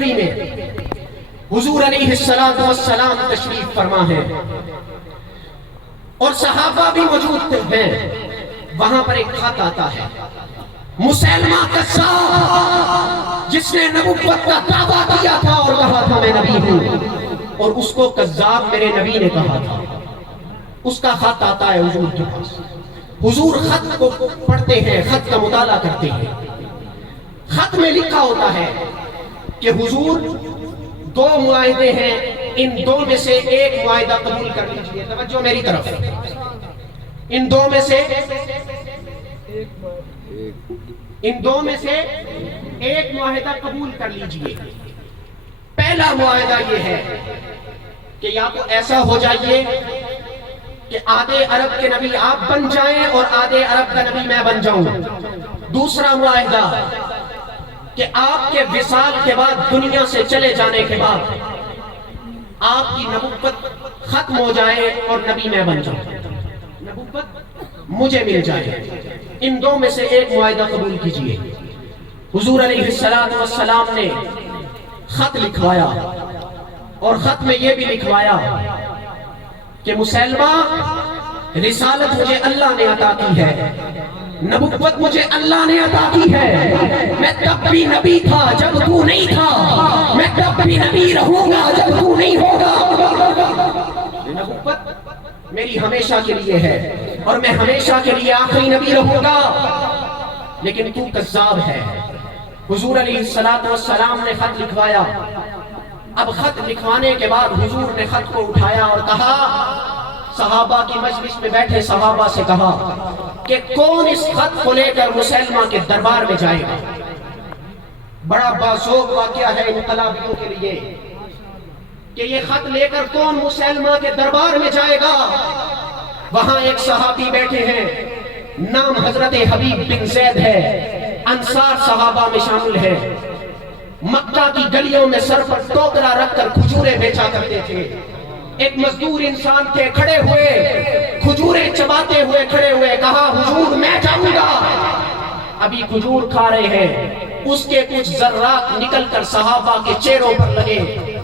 نبوی میں حضور علیہ السلام تشریف فرما ہے اور صحابہ بھی موجود ہیں. وہاں پر ایک خط آتا ہے. مسیلمہ کذاب جس نے نبوت کا دعویٰ کیا تھا اور کہا تھا میں نبی ہوں، اور اس کو کذاب میرے نبی نے کہا تھا. اس کا خط آتا ہے حضور کے پاس. حضور خط کو پڑھتے ہیں، خط کا مطالعہ کرتے ہیں. خط میں لکھا ہوتا ہے کہ حضور دو معاہدے ہیں، ان دو میں سے ایک معاہدہ قبول کر لیجئے. توجہ میری طرف. ان دو میں سے ایک معاہدہ قبول کر لیجئے. پہلا معاہدہ یہ ہے کہ یا تو ایسا ہو جائیے کہ آدھے عرب کے نبی آپ بن جائیں اور آدھے عرب کا نبی میں بن جاؤں. دوسرا معاہدہ کہ آپ کے وصال کے بعد، دنیا سے چلے جانے کے بعد، آپ کی نبوت ختم ہو جائے اور نبی میں بن جاؤں، نبوت مجھے مل جائے. ان دو میں سے ایک معاہدہ قبول کیجئے. حضور علیہ السلام نے خط لکھوایا اور خط میں یہ بھی لکھوایا کہ مسیلمہ، رسالت مجھے اللہ نے عطا کی ہے، نبوت مجھے اللہ نے عطا کی ہے. میں تب بھی نبی تھا جب تو نہیں تھا، میں تب بھی نبی رہوں گا جب تو نہیں ہوگا. نبوت میری ہمیشہ کے لیے ہے اور میں ہمیشہ کے لیے آخری نبی رہوں گا، لیکن تو کذاب ہے. حضور علیہ السلام نے خط لکھوایا. اب خط لکھوانے کے بعد حضور نے خط کو اٹھایا اور کہا، صحابہ کی مجلس میں بیٹھے صحابہ سے کہا کہ کون اس خط کو لے کر مسیلمہ کے دربار میں جائے گا. بڑا بازوق واقعہ ہے انقلابیوں کے لیے کہ یہ خط لے کر کون مسیلمہ کے دربار میں جائے گا. وہاں ایک صحابی بیٹھے ہیں، نام حضرت حبیب بن زید ہے، انصار صحابہ میں شامل ہے. مکہ کی گلیوں میں سر پر ٹوکرا رکھ کر کھجوریں بیچا کرتے تھے. ایک مزدور انسان تھے، کھڑے ہوئے کھجوریں چباتے ہوئے کھڑے ہوئے، کہا حضور میں جاؤں گا. ابھی کھجور کھا رہے ہیں، اس کے کچھ ذرات نکل کر صحابہ کے چہروں پر لگے.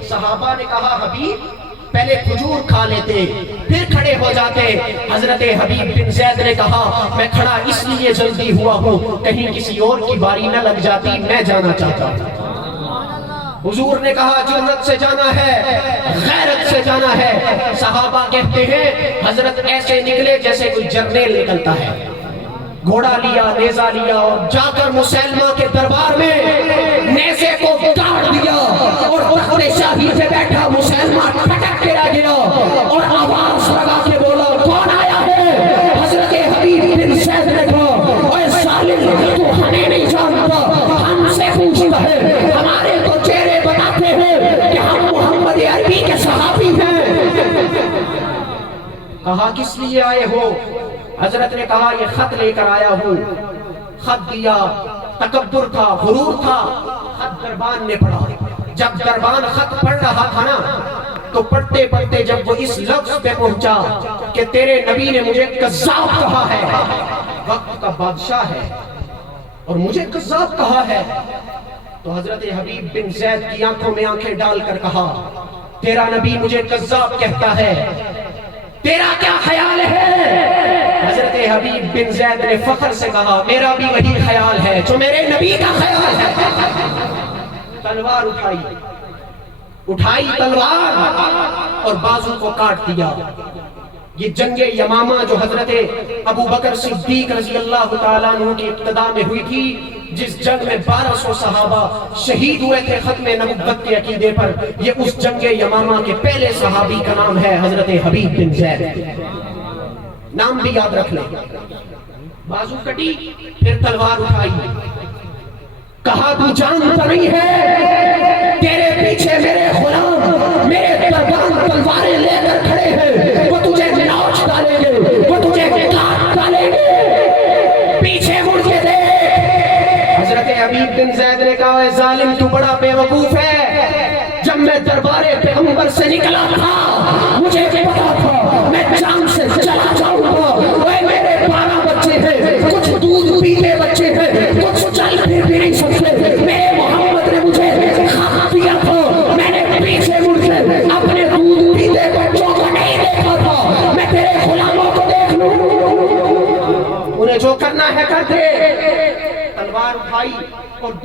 صحابہ نے کہا حبیب پہلے کھجور کھا لیتے پھر کھڑے ہو جاتے. حضرت حبیب بن زید نے کہا میں کھڑا اس لیے جلدی ہوا ہوں کہیں کسی اور کی باری نہ لگ جاتی، میں جانا چاہتا ہوں. حضور نے کہا جرأت سے جانا ہے، غیرت سے جانا ہے. صحابہ کہتے ہیں حضرت ایسے نکلے جیسے کوئی جرنیل نکلتا ہے. گھوڑا لیا، نیزہ لیا اور جا کر مسیلمہ کے دربار میں نیزے کو گاڑ دیا اور تخت شاہی پہ بیٹھا مسیلمہ پھٹک کے رہ گیا اور آواز لگا کے بولا کون آیا ہے؟ حضرت حبیب بن زید نے کہا اے ظالم، تو ہمیں نہیں جانتا، ہم سے پوچھتا ہے. ہمارے تو چہرے بتاتے ہیں کہ ہم محمد عربی کے صحابی ہیں. کہا کس لیے آئے ہو؟ حضرت نے کہا یہ خط لے کر آیا ہوں. خط دیا، تکبر تھا، غرور تھا. خط دربان نے پڑھا. جب دربان خط پڑھ رہا تھا نا تو پڑھتے پڑھتے جب وہ اس لفظ پہ پہنچا کہ تیرے نبی نے مجھے کذاب کہا ہے، وقت کا بادشاہ ہے اور مجھے کذاب کہا ہے، تو حضرت حبیب بن زید کی آنکھوں میں آنکھیں ڈال کر کہا تیرا نبی مجھے کذاب کہتا ہے، تیرا کیا خیال ہے؟ حضرت حبیب بن زید نے فخر سے کہا میرا بھی وہی خیال ہے جو میرے نبی کا خیال ہے. تلوار اٹھائی تلوار اور بازو کو کاٹ دیا. یہ جنگ یمامہ جو حضرت ابو بکر صدیق رضی اللہ تعالیٰ عنہ کی ابتدا میں ہوئی تھی، جس جنگ میں 1200 صحابہ شہید ہوئے تھے ختم نبوت کے عقیدے پر، یہ اس جنگ یمامہ کے پہلے صحابی کا نام ہے حضرت حبیب بن زید. نام بھی یاد رکھ لیں. بازو کٹی پھر تلوار اٹھائی. کہا تو جانتا نہیں ہے تیرے پیچھے میرے غلام میرے دربان تلواریں لے کر کھڑے ہیں، وہ تجھے نوچ ڈالیں گے، وہ تجھے کاٹ ڈالیں گے، پیچھے مڑ کے دیکھ. حضرت حبیب بن زید نے کہا اے ظالم تو بڑا بے وقوف ہے. جب میں دربار پیغمبر سے نکلا تھا مجھے پتا تھا میں جان سے چلا جاؤں گا. اے میرے 12 بچے ہیں، کچھ دودھ پیتے بچے ہیں، کچھ چل پھر بھی نہیں سکتے. میرے محمد نے مجھے خط دیا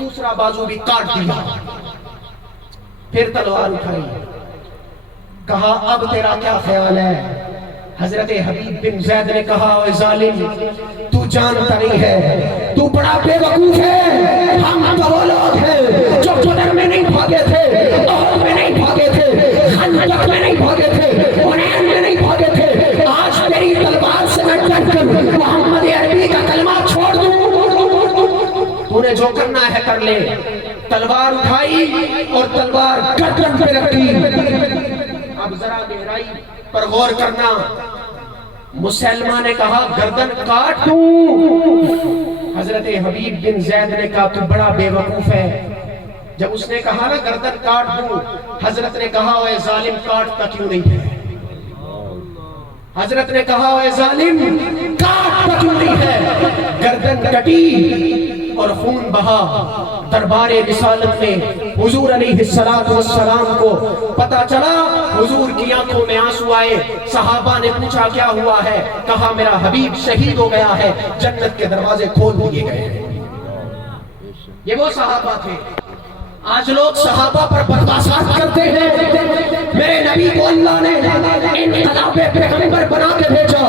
دوسرا بازو بھی کاٹ دیا. پھر تلوار اٹھائی, کہا اب تیرا کیا خیال ہے؟ حضرت حبیب بن زید نے کہا اے ظالم, تو جانتا نہیں ہے, تو بڑا بے وقوف ہے. ہم تو وہ لوگ ہیں جو بدر میں نہیں بھاگے تھے, احد میں نہیں بھاگے تھے, خندق میں نہیں بھاگے تھے, حنین میں نہیں بھاگے تھے. آج تیری تلوار سے میں ڈر کر محمد عربی کا کلمہ چھوڑ دوں. تو نے جو کرنا ہے کر لے. تلوار اٹھائی اور تلوار گردن پہ رکھی. اب ذرا گہرائی پر غور کرنا. مسلمہ نے کہا گردن کاٹ دوں. حضرت حبیب بن زید نے کہا تو بڑا بے وقوف ہے. جب اس نے کہا نا گردن کاٹ دوں, حضرت نے کہا اے ظالم کاٹتا کیوں نہیں ہے؟ حضرت نے کہا اے ظالم کاٹتا کیوں نہیں ہے؟ گردن کٹی اور خون بہا. دربار رسالت میں حضور علیہ السلام کو پتا چلا, حضور کی آنکھوں میں آنسو آئے. صحابہ نے پوچھا کیا ہوا ہے؟ کہا میرا حبیب شہید ہو گیا ہے, جنت کے دروازے کھول دیے گئے ہیں. یہ وہ صحابہ تھے. آج لوگ صحابہ پر بکواسات کرتے ہیں. میرے نبی کو اللہ نے انقلاب پیغمبر بنا کے بھیجا,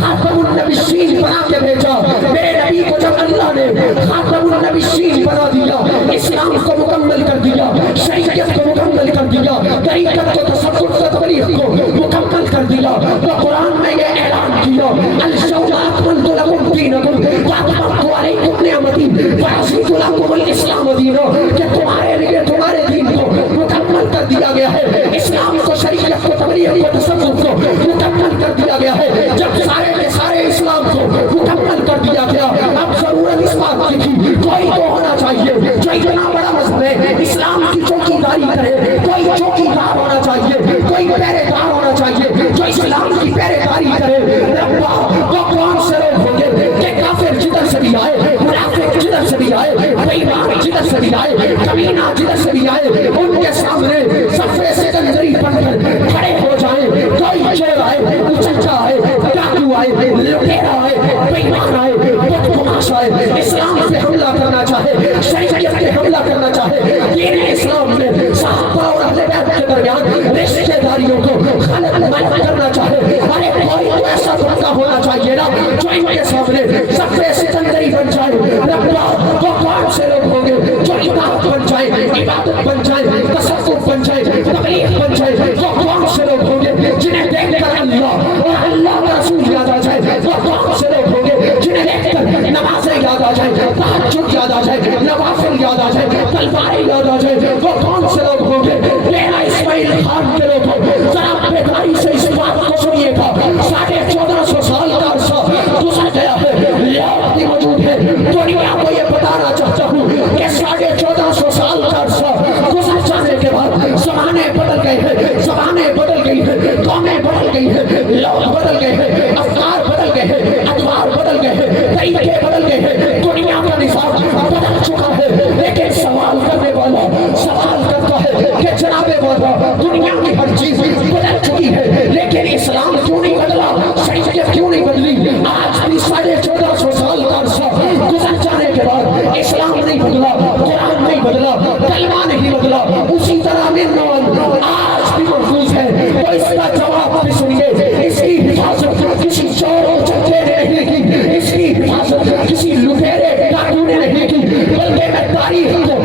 خاتم النبیین بنا کے بھیجا. میرے نبی کو جب اللہ نے خاتم النبیین بنا دیا, اسلام کو مکمل کر دیا, شریعت کو مکمل کر دیا, طریقت کو تصوف و تبلیغ کو مکمل کر دیا, تو قرآن میں یہ اعلان کیا اليوم اکملت لکم دینکم واتممت علیکم نعمتی ورضیت لکم الاسلام دینا, کہ تمہارے لیے تمہارے دین کو مکمل کر دیا گیا ہے, اسلام کو, شریعت کو, تبلیغ کو, تصوف کو مکمل کر دیا گیا ہے. جب سارے کے سارے اسلام کو مکمل کر دیا گیا, اب ضرورت اس بات کی تھی کوئی تو ہونا چاہیے جو اتنا بڑا مذہب ہے اسلام کی چوکی داری کرے. کوئی چوکی دار ہونا چاہیے, کوئی پہرے دار ہونا چاہیے جو اسلام کی پہرے داری کرے. ربا وہ کون سے لوگ ہوں گے کہ کافر جدھر سے بھی آئے, منافق جدھر سے بھی آئے, بے ایمان جدھر سے بھی آئے, کمینہ جدھر سے بھی آئے, ان کے سامنے صفے سکندری بن کر کھڑے ہو جائیں. کوئی چور آئے, چچا آئے, ڈاکو آئے, لٹیرا آئے, بے ایمان آئے, بدگماش آئے, اسلام پہ حملہ کرنا چاہے, شریعت پہ حملہ کرنا چاہے, دین اسلام میں صحابہ اور اہل بیت کے درمیان رشتہ داریوں کو خلط ملت کرنا چاہے, ارے کوئی تو ایسا بندہ ہونا چاہیے نا جو ان کے سامنے صفے سکندری بن جائے. ربا وہ کون سے لوگ ہوں گے جو اطاعت بن جائے, عبادت بن جائے, تصوف بن جائے, تبلیغ بن جائے. وہ کون سے لوگ ہوں گے جنہیں دیکھ کر اللہ اور اللہ کا رسول یاد آ جائے. وہ کون سے لوگ ہوں گے جنہیں دیکھ کر نمازیں یاد آ جائے, تہجد یاد آ جائے, نوافل یاد آ جائے, تلواریں یاد آ جائے. وہ کون سے لوگ ہوں گے؟ میرا اسماعیل خان کے لوگ ذرا بیداری سے اس بات کو سنیے گا. 1450 سال کا عرصہ گزر گیا ہے, لوگ بھی موجود ہے. دنیا کو یہ بتانا چاہتا ہوں کہ 1450 سال کا عرصہ گزر جانے کے بعد زمانے بدل گئے ہیں, زمانے بدل گئی ہیں, قومیں بدل گئی ہیں, لوگ بدل گئے ہیں, افکار بدل گئے ہیں, ادوار بدل گئے ہیں, طریقے بدل گئے ہیں, دنیا کا نظام بدل چکا ہے. لیکن سوال کرنے والا سوال کرتا ہے کہ جناب والا دنیا کی ہر چیز بدل چکی ہے, لیکن اسلام کیوں نہیں بدلا, شریعت کیوں نہیں بدلی؟ آج بھی 1450 سال کا عرصہ گزر جانے کے بعد اسلام نہیں بدلا, قرآن نہیں بدلا, کلمہ نہیں بدلا, اسی طرح نوان آج بھی محفوظ ہے. تو اس کا جواب بھی سنیے. اس کی حفاظت کسی چور و چکے نے نہیں کی, اس کی حفاظت کسی لٹیرے ڈاکو نے نہیں کی, بلکہ میں تاریخ کو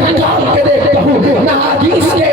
نکال کے دیکھتا ہوں, نہ حدیث کے